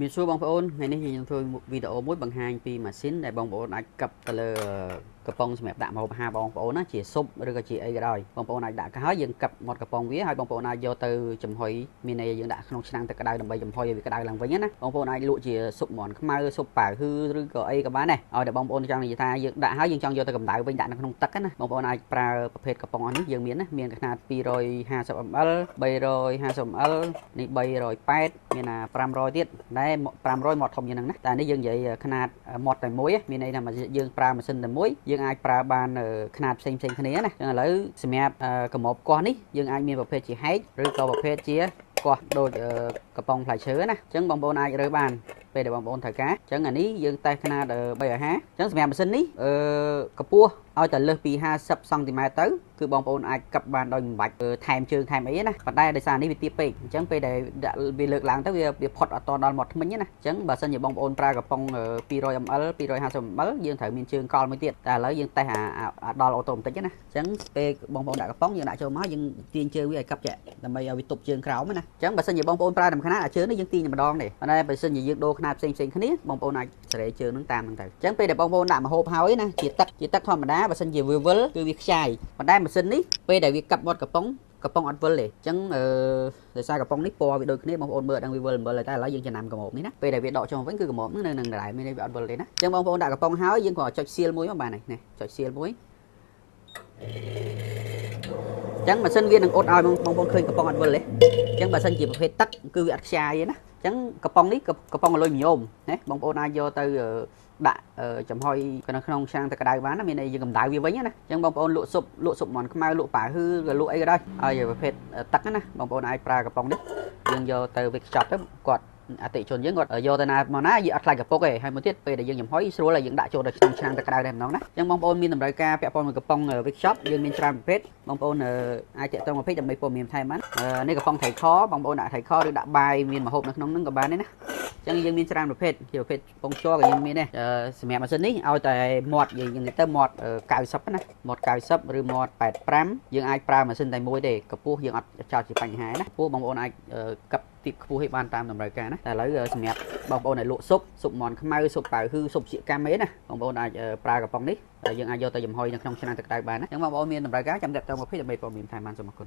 មានសួរបងប្អូនថ្ងៃនេះយើងធ្វើវីដេអូមួយបង្ហាញពីម៉ាស៊ីនដែលបងប្អូនអាចកាប់ទៅលើកំប៉ុងសម្រាប់ដាក់ម្ហូបអាហារបងប្អូនណាជាស៊ុបឬក៏ជាអីក៏ដោយបងប្អូនអាចដាក់ទៅហើយយើងកាប់មាត់កំប៉ុងវាហើយបងប្អូនអាចយកទៅចំហុយមានន័យយើងដាក់ក្នុងឆ្នាំងទឹកក្តៅដើម្បីចំហុយឲ្យវាក្តៅឡើងវិញណាបងប្អូនអាចលក់ជាស៊ុបមាន់ខ្មៅស៊ុបប៉ាវហ៊ឺឬក៏អីក៏បានដែរឲ្យតែបងប្អូនចង់និយាយថាយើងដាក់ហើយយើងចង់យកទៅកម្ដៅវិញដាក់នៅក្នុងទឹកណាបងប្អូនអាចប្រើប្រភេទកំប៉ុងអស់នេះយើងមានណាមានຂະຫນាត 250ml 350ml នេះ380មាន500ទៀតដែរ500មាត់ធំយ៉ាងហ្នឹងណាតែនេះយើងនិយាយຂະຫນាតមាត់តែមួយមានន័យថាយើងប្រើម៉ាស៊ីនតែមួយយើងអាចប្រើបានຂະຫນាតផ្សេងគ្នាណាចឹងឥឡូវសម្រាប់កម្របកោះនេះយើងអាចមានប្រភេទជាហែកឬក៏ប្រភេទជាកោះដូចកំប៉ុងផ្លែឈើណាចឹងបងប្អូនអាចរើបានពេលដែលបងប្អូនត្រូវការចឹងអានេះយើងតេស្តຂະຫນាត350ចឹងសម្រាប់ម៉ាស៊ីននេះកម្ពស់ឲ្យតែលើសពី50សង់ទីម៉ែត្រទៅគឺបងប្អូនអាចកាប់បានដោយមិនបាច់ថែមជើងថែមអីណាប៉ុន្តែដោយសារនេះវាទាបពេកអញ្ចឹងពេលដែលដាក់វាលើកឡើងទៅវាផុតអត់ដល់មាត់ធ្មេញណាអញ្ចឹងបើសិនជាបងប្អូនប្រើកំប៉ុង 200ml 250ml យើងត្រូវមានជើងកលមួយទៀតតែឥឡូវយើងតេស្តអាដល់អូតូម៉ាទិកណាអញ្ចឹងពេលបងប្អូនដាក់កំប៉ុងយើងដាក់ចូលមកយើងទាញជើងវាឲ្យកាប់ចាក់ដើម្បីឲ្យវាទប់ជើងក្រោមណាអញ្ចឹងបើសិនជាបងប្អូនប្រើតែខ្នាតអាជើងនេះយើងទាញតែម្ដងទេប៉ុន្តែបើសិនជាយើងដូរខ្នាតផ្សេងគ្នាបងប្អូនអាចសេរីជើងនឹងតាមហ្នឹងទៅអញ្ចឹងពេលដែលបងប្អូនដាក់ម្ហូបហើយណាជាទឹកធម្មតាបើសិនជាវាវិលគឺវាខ្ចាយប៉ុន្តែម៉ាស៊ីននេះពេលដែលវាកាប់មាត់កំប៉ុងអត់វិលទេអញ្ចឹងដោយសារកំប៉ុងនេះពណ៌វាដូចគ្នាបងប្អូនមើលអត់ដឹងវាវិលមិនវិលតែឥឡូវយើងចំណាំកំប៉ុងនេះណាពេលដែលវាដកចូលវិញគឺកំប៉ុងហ្នឹងនៅនឹងដែរមានវាអត់វិលទេណាអញ្ចឹងបងប្អូនដាក់កំប៉ុងហើយយើងគ្រាន់តែចុចសៀលមួយមកបានហើយនេះចុចសៀលមួយអញ្ចឹងម៉ាស៊ីនវានឹងអត់ឲ្យបងប្អូនឃើញកំប៉ុងអត់វិលទេអញ្ចឹងបើសិនជាប្រភេទទឹកគឺវាអត់ខ្ចាយទេណាអញ្ចឹងកំប៉ុងនេះកំប៉ុងអាលុយមីញ៉ូមណាបងប្អូនអាចយកទៅដាក់ចំហុយក្នុងឆ្នាំងទឹកក្តៅបានណាមានន័យយើងកម្ដៅវាវិញណាអញ្ចឹងបងប្អូនលក់ស៊ុបមាន់ខ្មៅលក់ប៉ាហ៊ឺក៏លក់អីក៏ដោយហើយប្រភេទទឹកណាបងប្អូនអាចប្រើកំប៉ុងនេះយើងយកទៅវាខ្ចប់ទៅគាត់អតិជនយើងគាត់យកទៅណាមកណាយើងអត់ខ្លាចកពុកទេហើយមួយទៀតពេលដែលយើងចំហុយស្រួលហើយយើងដាក់ចូលទៅក្នុងឆ្នាំងទឹកក្តៅតែម្ដងណាអញ្ចឹងបងប្អូនមានតម្រូវការពាក់ព័ន្ធមួយកំប៉ុងវាខ្ចប់យើងមានច្រើនប្រភេទបងប្អូនអាចតាក់ទងមកពេកដើម្បីព័ត៌មានថែមបាននេះកំប៉ុងថៃខបងប្អូនដាក់ថៃខឬដាក់បាយមានម្ហូបនៅក្នុងហ្នឹងក៏បានដែរណាអញ្ចឹងយើងមានច្រើនប្រភេទជាប្រភេទពងជ័រក៏យើងមានដែរសម្រាប់ម៉ាស៊ីននេះឲ្យតែមាត់យើងនិយាយទៅមាត់90ណាមាត់90ឬមាត់85យើងអាចប្រើម៉ាស៊ីនតែមួយទេកម្ពស់យើងអត់ចោតជាបញ្ហាណាព្រោះបងប្អូនអាចកាប់ទីខ្ពស់ឲ្យបានតាមតម្រូវការណាតែឥឡូវសម្រាប់បងប្អូនដែលលក់ស៊ុបមាន់ខ្មៅស៊ុបប៉ាវហ៊ឺស៊ុបជាកាំអីណាបងប្អូនអាចប្រើកំប៉ុងនេះយើងអាចយកទៅចំហុយនៅក្នុងឆ្នាំងទឹកក្តៅបានណាអញ្ចឹងបងប្អូនមានតម្រូវការចាំតាក់ទងមកពេកដើម្បីព័ត៌មានថែមបានសូមអរគុណ